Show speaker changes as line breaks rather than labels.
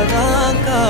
सदा का